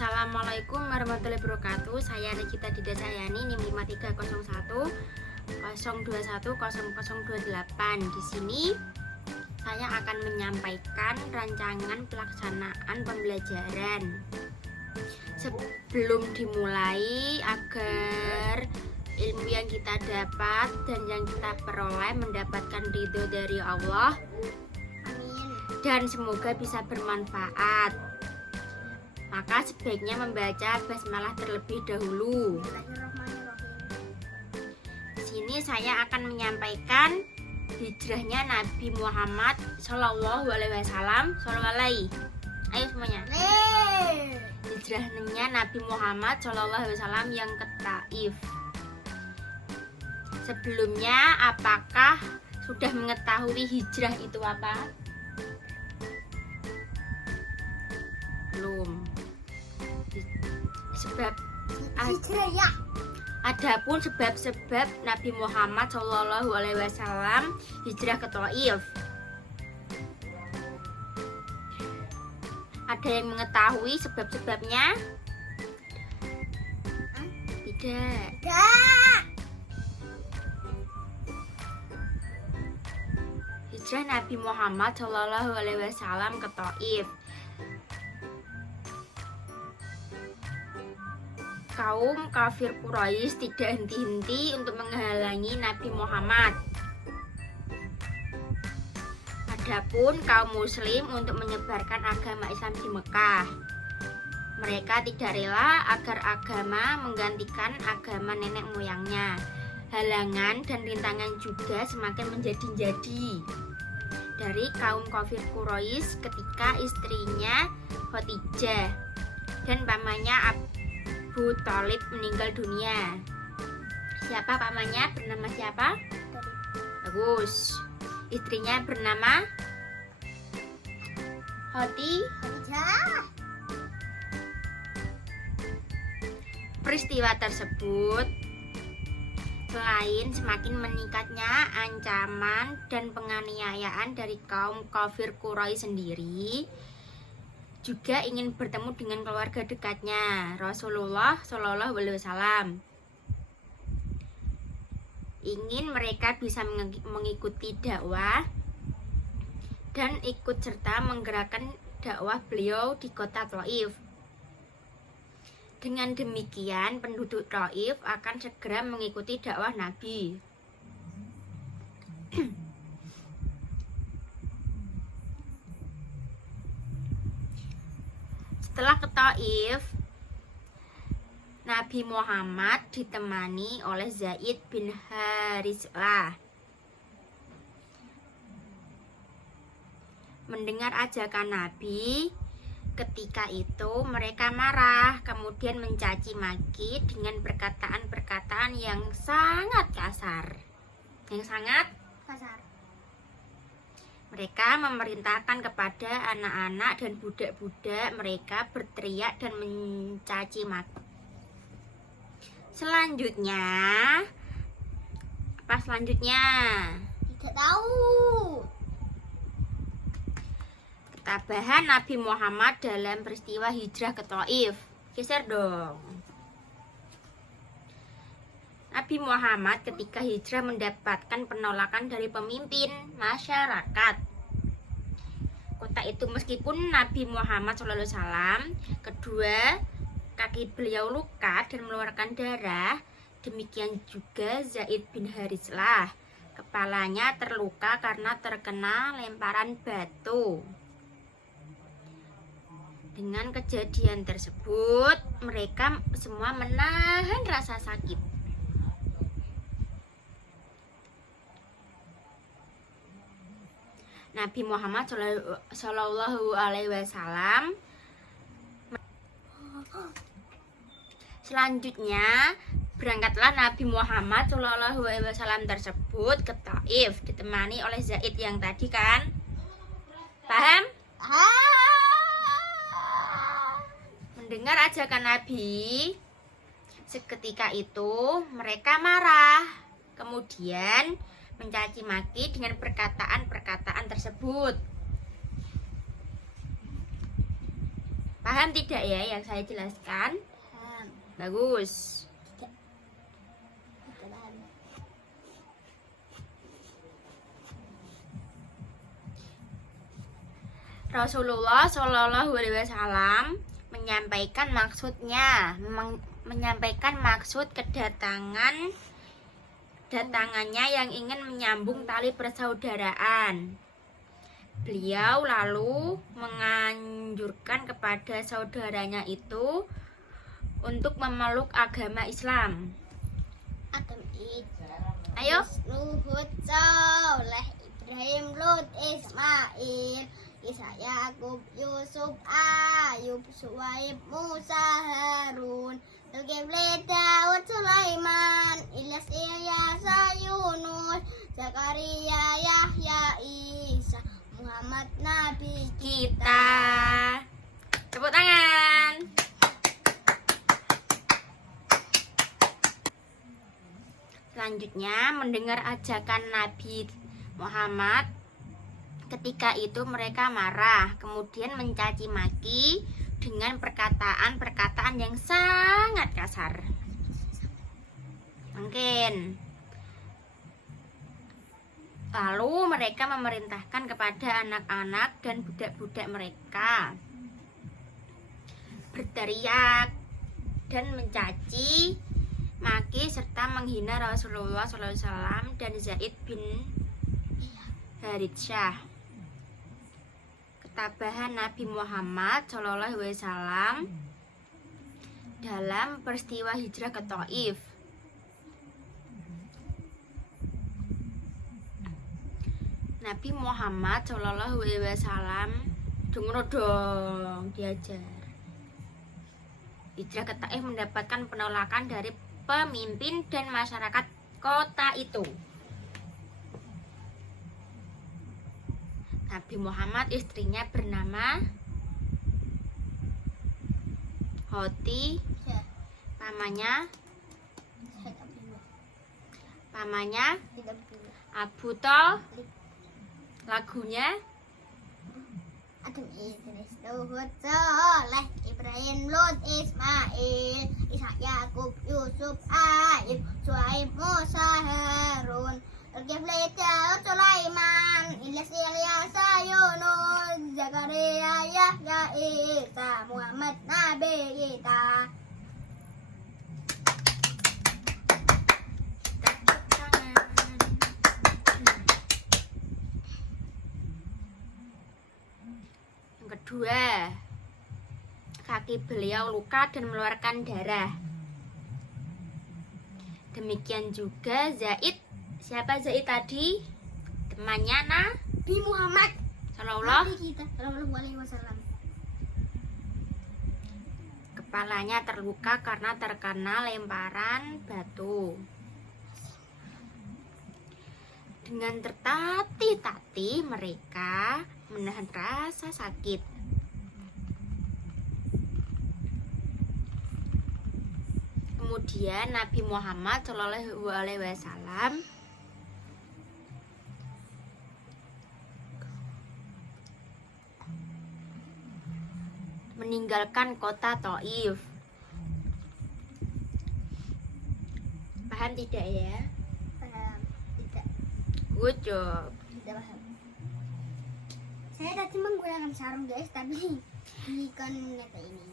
Assalamualaikum warahmatullahi wabarakatuh. Saya Nikita Dida Sayani, NIM 5301 021 0028. Di sini saya akan menyampaikan rancangan pelaksanaan pembelajaran. Sebelum dimulai, agar ilmu yang kita dapat dan yang kita peroleh mendapatkan ridho dari Allah, amin, dan semoga bisa bermanfaat, maka sebaiknya membaca basmalah terlebih dahulu. Di sini saya akan menyampaikan hijrahnya Nabi Muhammad Shallallahu Alaihi Wasallam. Ayo semuanya. Hijrahnya Nabi Muhammad Shallallahu Alaihi Wasallam yang ke Taif. Sebelumnya, apakah sudah mengetahui hijrah itu apa? Belum. Sebab adapun sebab-sebab Nabi Muhammad Shallallahu Alaihi Wasallam hijrah ke Taif. Ada yang mengetahui sebab-sebabnya? Tidak. Hijrah Nabi Muhammad Shallallahu Alaihi Wasallam ke Taif. Kaum kafir Quraisy tidak henti-henti untuk menghalangi Nabi Muhammad. Adapun kaum muslim untuk menyebarkan agama Islam di Mekah. Mereka tidak rela agar agama menggantikan agama nenek moyangnya. Halangan dan rintangan juga semakin menjadi-jadi dari kaum kafir Quraisy ketika istrinya Khadijah dan pamannya Abu Thalib meninggal dunia. Siapa pamannya? Bernama siapa? Bagus. Istrinya bernama Khadijah. Peristiwa tersebut selain semakin meningkatnya ancaman dan penganiayaan dari kaum kafir Quraisy sendiri, juga ingin bertemu dengan keluarga dekatnya Rasulullah Shallallahu Alaihi Wasallam. Ingin mereka bisa mengikuti dakwah dan ikut serta menggerakkan dakwah beliau di kota Taif. Dengan demikian, penduduk Taif akan segera mengikuti dakwah Nabi. Setelah ke Taif, Nabi Muhammad ditemani oleh Zaid bin Haritsah. Mendengar ajakan Nabi, ketika itu mereka marah, kemudian mencaci maki dengan perkataan-perkataan yang sangat kasar. Mereka memerintahkan kepada anak-anak dan budak-budak mereka berteriak dan mencaci maki. Selanjutnya, apa selanjutnya? Tidak tahu. Ketabahan Nabi Muhammad dalam peristiwa hijrah ke Taif. Geser dong. Nabi Muhammad ketika hijrah mendapatkan penolakan dari pemimpin masyarakat kota itu. Meskipun Nabi Muhammad SAW kedua kaki beliau luka dan mengeluarkan darah, demikian juga Zaid bin Haritsah, kepalanya terluka karena terkena lemparan batu. Dengan kejadian tersebut, mereka semua menahan rasa sakit. Nabi Muhammad Shallallahu Alaihi Wasallam selanjutnya berangkatlah Nabi Muhammad Shallallahu Alaihi Wasallam tersebut ke Taif, ditemani oleh Zaid yang tadi kan, paham? Mendengar ajakan Nabi, seketika itu mereka marah, kemudian mencaci maki dengan perkataan-perkataan tersebut. Paham tidak ya yang saya jelaskan? Paham. Bagus. Tidak paham. Rasulullah Shallallahu Alaihi Wasallam menyampaikan maksud kedatangannya yang ingin menyambung tali persaudaraan. Beliau lalu menganjurkan kepada saudaranya itu untuk memeluk agama Islam. Adam Ayo. Nuhud, Saleh, Ibrahim, Lut, Ismail, Isa, Yakub, Yusuf, Ayub, Suwaib, Musa, Harun, Zulkifli, Daud, Sulaiman, Ilyas, Ilyasa, Yunus, Zakaria, Yahya, Isa, Muhammad, Nabi Kita tepuk tangan. Selanjutnya mendengar ajakan Nabi Muhammad. Ketika itu mereka marah, kemudian mencaci maki dengan perkataan-perkataan yang sangat kasar. Mungkin. Lalu mereka memerintahkan kepada anak-anak dan budak-budak mereka berteriak dan mencaci maki serta menghina Rasulullah SAW dan Zaid bin Harithah. Ketabahan Nabi Muhammad SAW dalam peristiwa hijrah ke Thaif. Nabi Muhammad SAW dong diajar. Hijrah ke Thaif mendapatkan penolakan dari pemimpin dan masyarakat kota itu. Nabi Muhammad istrinya bernama Hoti, pamannya Abu Thalib. Lagunya Adam, Idris, Nuhud, Saleh, Ibrahim, Lut, Ismail, Isa, Yakub, Yusuf, Ayub, Suwaib, Musa, Harun, Zulkifli, Daud, Sulaiman, Ilyas, Ilyasa, Yunus, Zakaria, Yahya, Isa, Muhammad, Nabi kita. Kedua, kaki beliau luka dan mengeluarkan darah. Demikian juga Zaid. Siapa Zaid tadi? Temannya Nabi Muhammad Sallallahu Alaihi Wasallam. Kepalanya terluka karena terkena lemparan batu. Dengan tertatih-tatih mereka menahan rasa sakit. Kemudian Nabi Muhammad SAW meninggalkan kota Thaif. Paham tidak ya? Paham. Tidak. Good job. Tidak paham. Saya tadi menggunakan sarung guys, tapi di konete ini.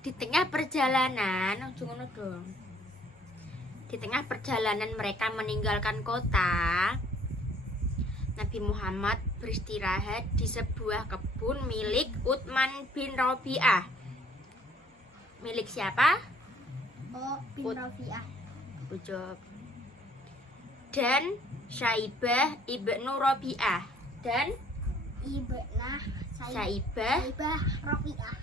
Di tengah perjalanan, di tengah perjalanan mereka meninggalkan kota, Nabi Muhammad beristirahat di sebuah kebun milik Utsman bin Rabi'ah. Milik siapa? Oh, bin Rafi'ah. Ujub. Dan Syaibah ibnu Rabi'ah. Dan Ibnah Syaibah Rafi'ah.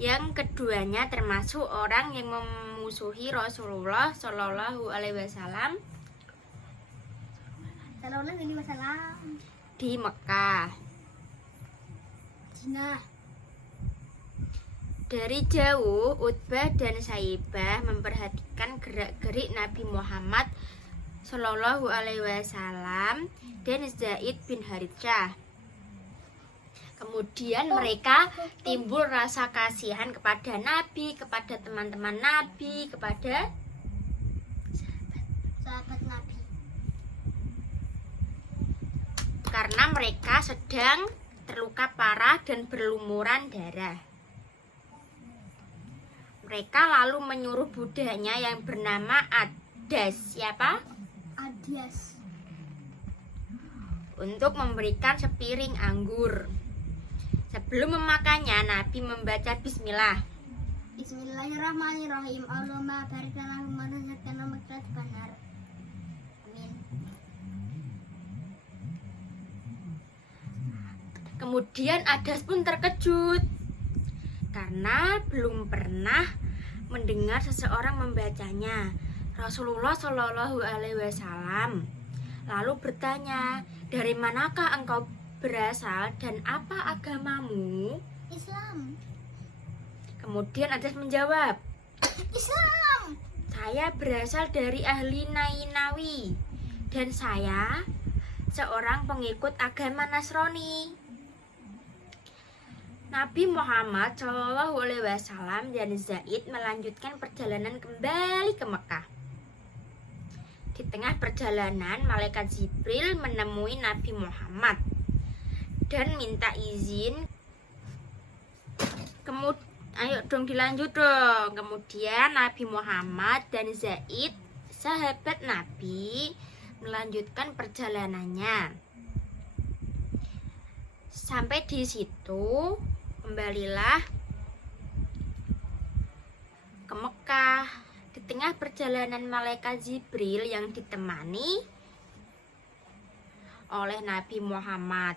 Yang keduanya termasuk orang yang memusuhi Rasulullah Shallallahu Alaihi Wasallam di Mekah. Cina. Dari jauh, Utbah dan Syaibah memperhatikan gerak-gerik Nabi Muhammad Shallallahu Alaihi Wasallam dan Zaid bin Harithah. Kemudian mereka timbul rasa kasihan kepada Nabi, kepada teman-teman Nabi, kepada sahabat Nabi. karena mereka sedang terluka parah dan berlumuran darah. Mereka lalu menyuruh budanya yang bernama Adas, siapa? Adias. Untuk memberikan sepiring anggur. Sebelum memakannya, Nabi membaca Bismillah. Bismillahirrahmanirrahim. Allahumma barik lana wa razaqna makrat banar. Amin. Kemudian Adas pun terkejut karena belum pernah mendengar seseorang membacanya. Rasulullah Shallallahu Alaihi Wasallam lalu bertanya, dari manakah engkau berasal dan apa agamamu? Islam. Kemudian Adas menjawab, Islam. saya berasal dari ahli Nainawi dan saya seorang pengikut agama Nasrani. Nabi Muhammad Shallallahu Alaihi Wasallam dan Zaid melanjutkan perjalanan kembali ke Mekah. Di tengah perjalanan, malaikat Jibril menemui Nabi Muhammad dan minta izin. Ayo dong dilanjut dong. Kemudian Nabi Muhammad dan Zaid, sahabat Nabi, melanjutkan perjalanannya. Sampai di situ, kembalilah ke Mekah. Di tengah perjalanan malaikat Jibril yang ditemani oleh Nabi Muhammad.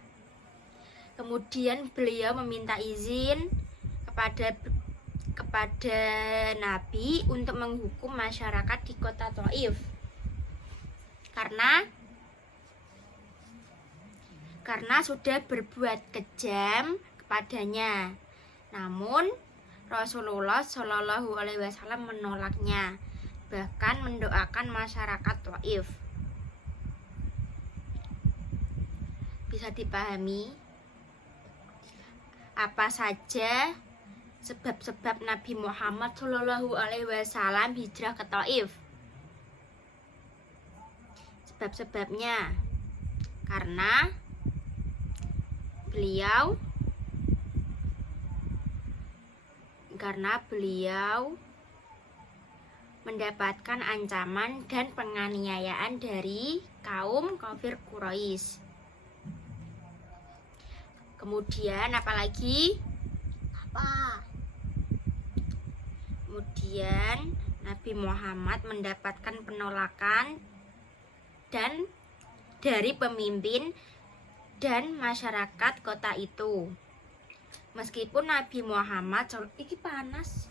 Kemudian beliau meminta izin kepada Nabi untuk menghukum masyarakat di kota Thaif. Karena sudah berbuat kejam kepadanya. Namun Rasulullah Shallallahu Alaihi Wasallam menolaknya, bahkan mendoakan masyarakat Thaif. Bisa dipahami apa saja sebab-sebab Nabi Muhammad Shallallahu Alaihi Wasallam hijrah ke Thaif? Sebab-sebabnya karena beliau mendapatkan ancaman dan penganiayaan dari kaum kafir Quraisy. Kemudian apalagi? Kemudian Nabi Muhammad mendapatkan penolakan dan dari pemimpin dan masyarakat kota itu. Meskipun Nabi Muhammad ini panas.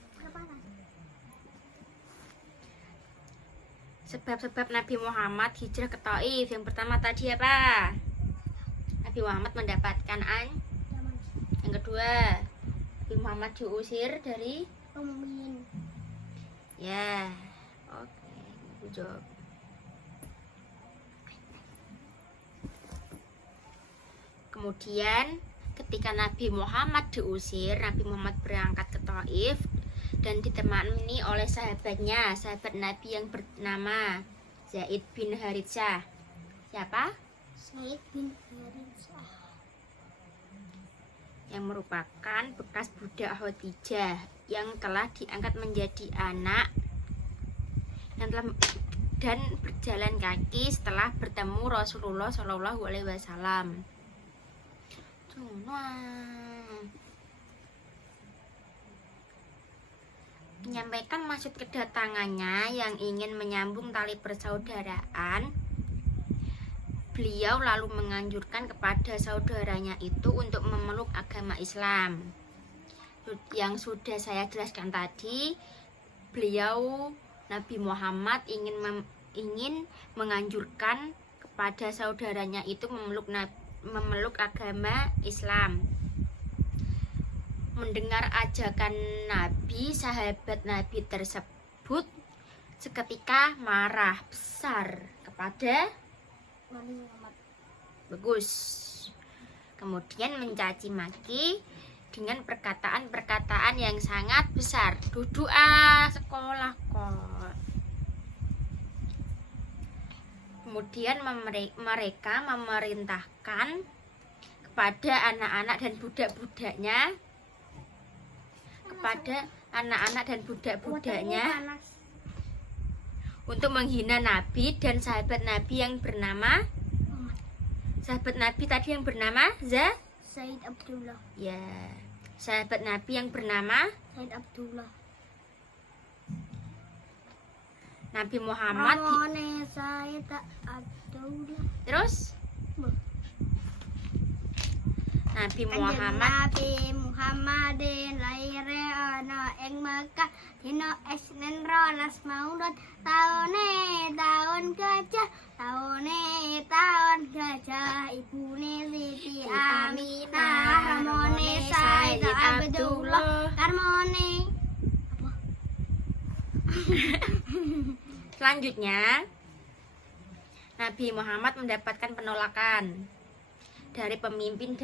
Sebab-sebab Nabi Muhammad hijrah ke Thaif. Yang pertama tadi apa? Nabi Muhammad mendapatkan yang kedua, Nabi Muhammad diusir dari Pemimpin. ya. Oke, aku jawab. Kemudian ketika Nabi Muhammad diusir, Nabi Muhammad berangkat ke Thaif dan ditemani oleh sahabatnya, sahabat Nabi yang bernama Zaid bin Haritsah. Siapa? Zaid bin Haritsah. Yang merupakan bekas budak Khadijah yang telah diangkat menjadi anak dan berjalan kaki setelah bertemu Rasulullah Shallallahu Alaihi Wasallam. Menyampaikan maksud kedatangannya yang ingin menyambung tali persaudaraan, beliau lalu menganjurkan kepada saudaranya itu untuk memeluk agama Islam. Yang sudah saya jelaskan tadi, beliau Nabi Muhammad ingin menganjurkan kepada saudaranya itu memeluk agama Islam. Mendengar ajakan Nabi, sahabat Nabi tersebut seketika marah besar kepada Kemudian mencaci maki dengan perkataan-perkataan yang sangat besar. Duduk sekolah kok. Kemudian mereka memerintahkan kepada anak-anak dan budak-budaknya untuk menghina Nabi dan sahabat Nabi yang bernama sahabat Nabi tadi yang bernama Said Abdullah. Ya, sahabat Nabi yang bernama Said Abdullah. Nabi Muhammad Said Abdullah. Terus Nabi Muhammadin lahir ana ing Mekah dina Isnin 12 Maulud taun gajah ibune Siti Aminah ramone Said Abdullah karmone Selanjutnya Nabi Muhammad mendapatkan penolakan dari pemimpin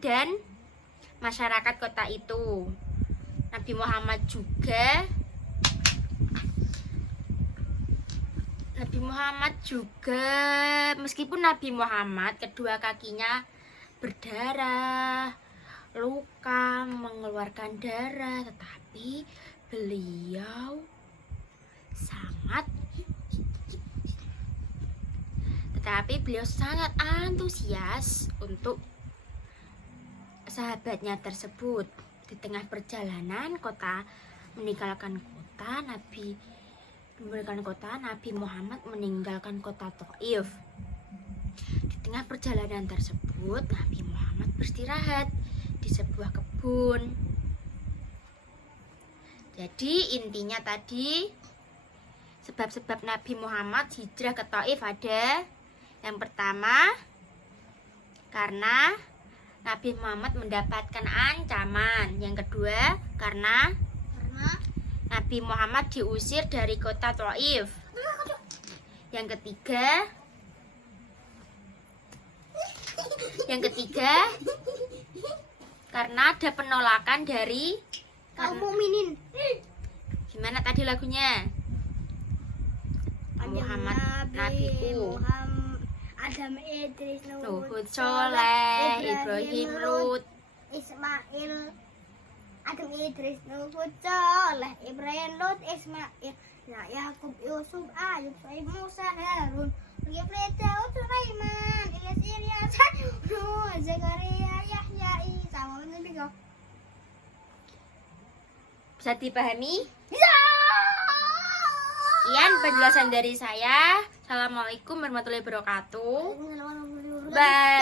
dan masyarakat kota itu. Nabi Muhammad juga meskipun Nabi Muhammad kedua kakinya berdarah, luka, mengeluarkan darah, tetapi beliau sangat antusias untuk sahabatnya tersebut. Di tengah perjalanan meninggalkan kota, Nabi Muhammad meninggalkan kota Thaif. Di tengah perjalanan tersebut, Nabi Muhammad beristirahat di sebuah kebun. Jadi intinya tadi sebab-sebab Nabi Muhammad hijrah ke Thaif ada yang pertama karena Nabi Muhammad mendapatkan ancaman. Yang kedua karena Nabi Muhammad diusir dari kota Thaif. Yang ketiga karena ada penolakan dari kaum mukminin. Gimana tadi lagunya? Muhammad Nabiku Adam, Idris, Nuhud, Soleh, Ibrahim, Lut, Ismail. Adam, Idris, Nuhud, Soleh, Ibrahim, Lut, Ismail, Yakub, Yusuf, Ayub, Shu'aib, Musa, Harun, Zulkifli, Sulaiman, Ilyas, Nuh, Zakaria, Yahya, Isa. Bisa dipahami? Bisa. Sekian penjelasan dari saya. Assalamualaikum warahmatullahi wabarakatuh. Bye.